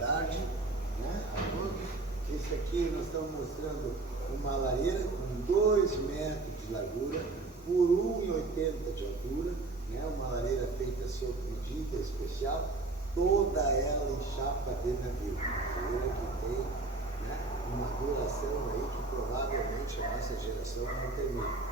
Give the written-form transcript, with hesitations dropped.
tarde, né, a todos. Esse aqui nós estamos mostrando uma lareira com 2 metros de largura por 1,80 de altura, né, uma lareira feita sob medida especial, toda ela em chapa de navio. Uma lareira que tem, né, uma duração aí que provavelmente a nossa geração não termina.